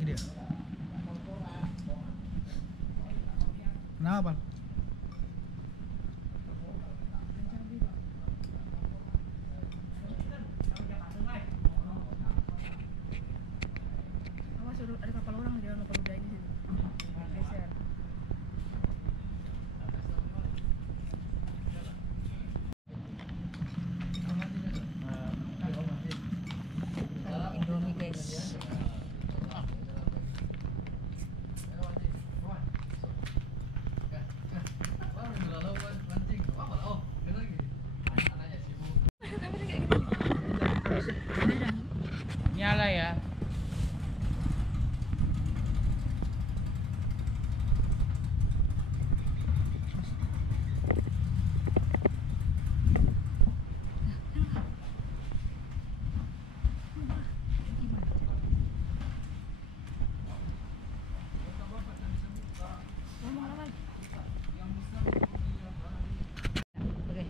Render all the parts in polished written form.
lagi dia. Kenapa? Awas ada kapal orang di dalam kapal udah ini sih. Geser. Indomie guys. Nyala ya. Oke.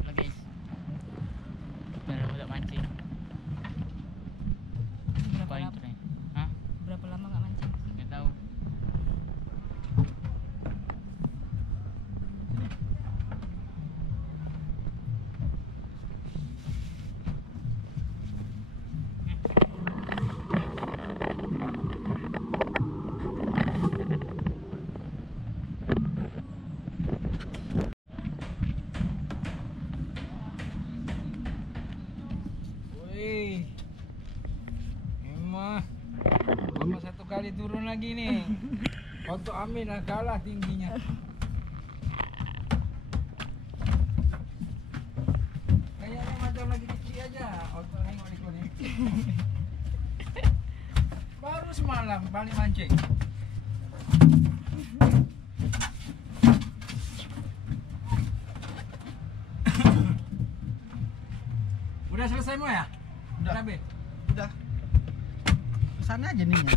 Halo guys. Baru udah mancing. Berapa Poin lama? tuh nih. Hah? Berapa lama nggak mancing? Nggak tahu. Wih, emang cuma satu kali turun lagi nih. Untuk Amin lah kalah tingginya. Kayaknya macam lagi kecil aja. Untuk nengok di sini. Baru semalam balik mancing. Udah selesai mau ya? Udah. Habis? Udah. Kesana aja nih ya.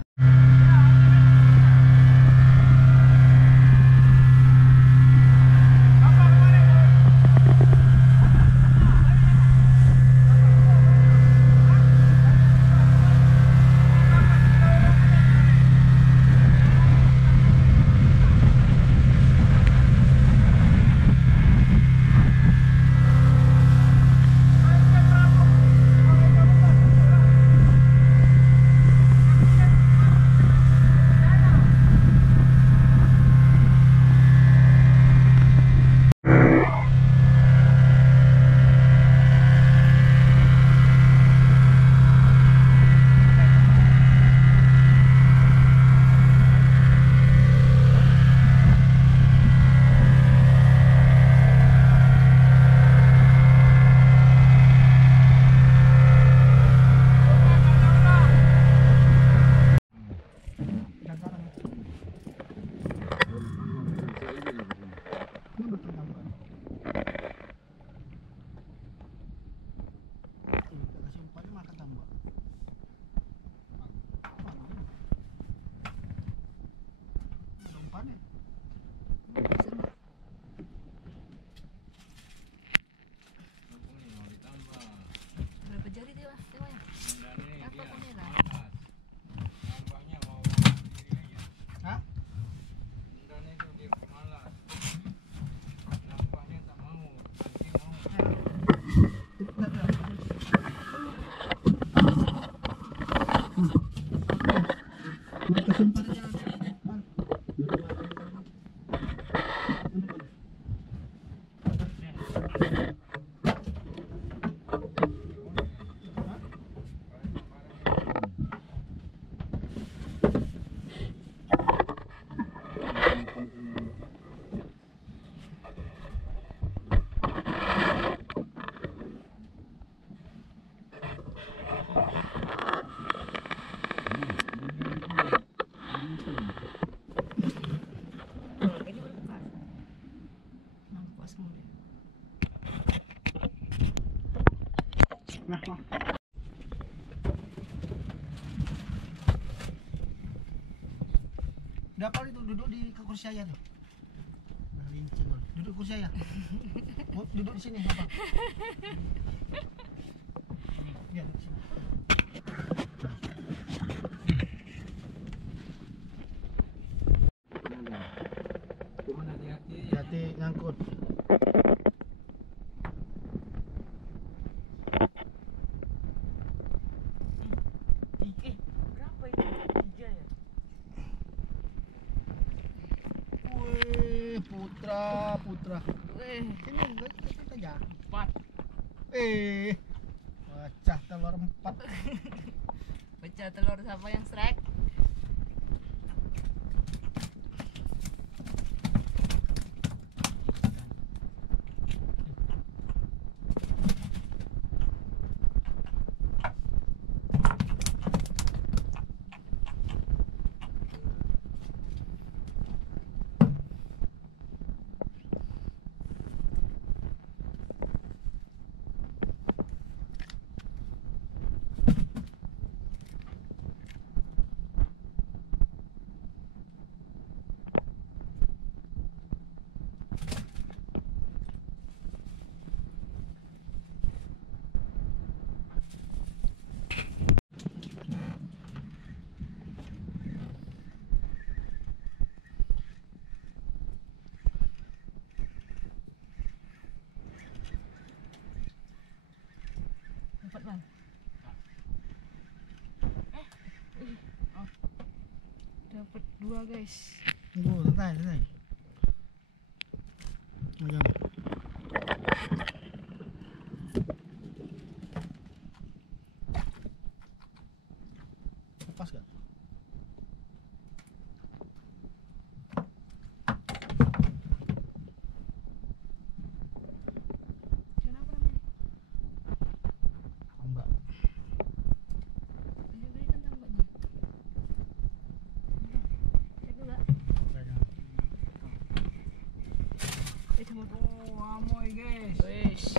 Berapa jari dia, Dewa? Apa kamera? Nampaknya mau sendiri aja. Hah? Bundanya itu dia pemalas. Nampaknya tak mau. Nanti mau. Ini berapa? Nampak semua dia. Dapat itu duduk di kursi saya tuh. Nah, lincing Bang. Duduk kursi saya. Oh, duduk di sini apa? Iya, duduk sini. Cuman hati-hati. Hati nyangkut. Berapa itu? 3 ya? Wih, putra. Wih, Sini kita aja. 4. Pecah telur 4. pecah telur siapa yang strike? Dapat bang. Dapat 2 guys. Tunggu, santai. Megang. Lepas gak? Ikan apa namanya? Tambak. Gede-gede kan tambaknya. Cek dulu. Megang. Cuma Oh, amoy guys. Wis.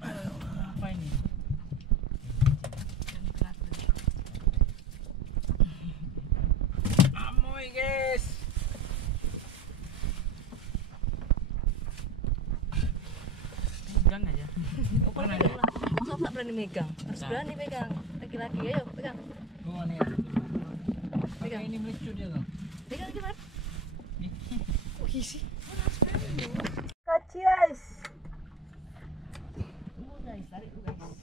Apa ini? Ikan terakhir. Amoy guys. Pegang aja. Opa pegang lah. Masa nggak berani megang? Harus berani pegang. Laki-laki ayo pegang. Oh, nih. Pegang ini lucu dia tuh. Pegang gimana? Nih. Oh iya sih. Harus berani dong. Kacias. Guys, tarik dulu guys.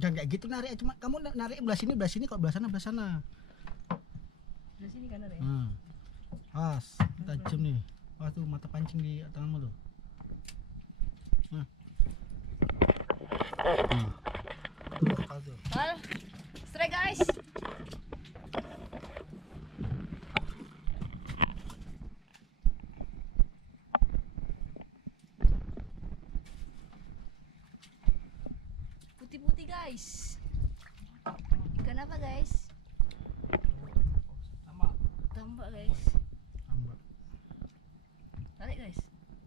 Jangan kayak gitu narik, cuma kamu narik belah sini kok belah sana. Di sini kan ada ya? Pas, tajam nih. Wah tuh mata pancing di tanganmu tuh. Nah. Tuh, kapal tuh. Hal. Strike guys. Putih-putih guys. Ikan apa guys? Tambak guys. Tambak. Tarik guys.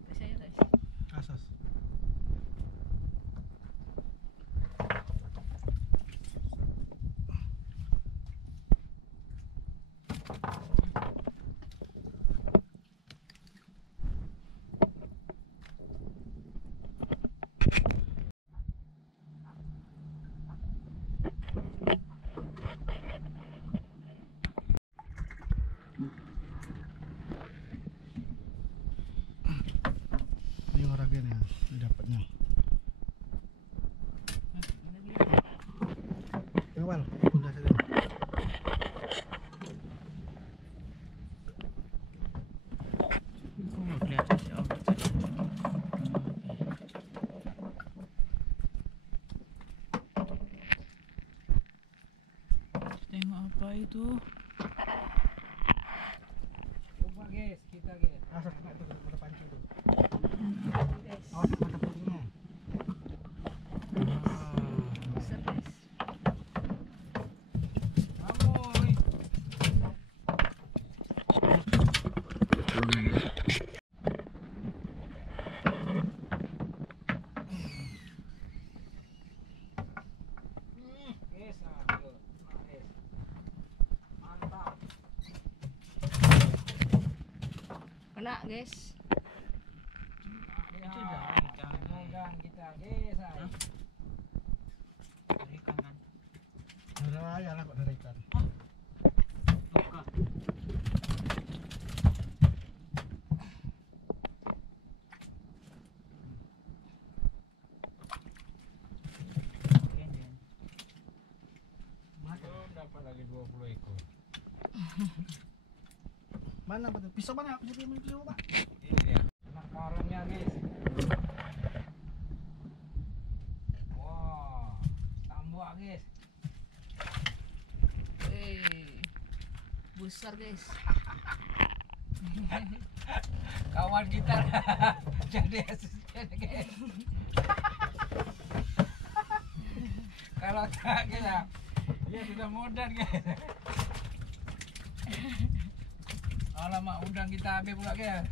Ke saya guys. Asas. Ini orangnya dapatnya. Awal, udah saja. Oh, kelihatan sih. Oh, tengok apa itu? Coba guys, kita guys. Asas kena tuh mata pancing tuh. Guys. Awas mata pancingnya. Besar guys. Amoy. guys. Itu dah ikan. Megang kita guys. Ay. Ikan kan. Raya lah kok dari ikan. Buka. Belum dapat lagi 20 ekor. Mana betul? Pisau mana? Pisau Pak. Ini dia. Anak karungnya guys. Wah, tambah guys. Besar guys. Kawan kita jadi asisten guys. Kalau tak kita, dia sudah modern guys. Alamak, undang kita habis pula guys.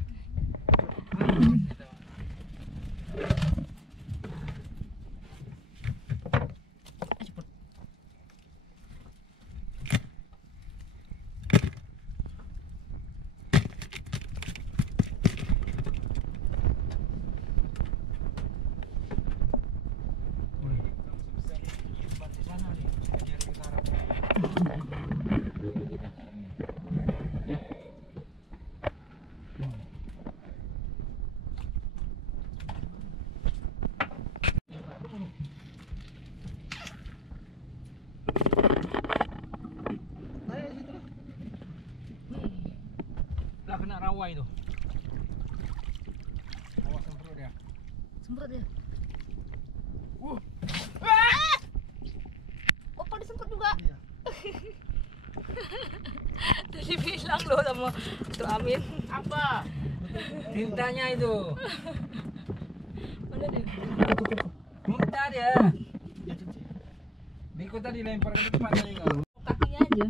Raya di situ lah. Lah kena rawa itu. Awas semprot dia. Semprot dia. Uh. Opa disemprot juga. Iya. Tadi bilang loh sama Tuh Amin. Apa? Tintanya itu. Mana dia? Muntah dia. Ya cuci. Biko tadi lempar ke depan tadi kau. Kakinya aja.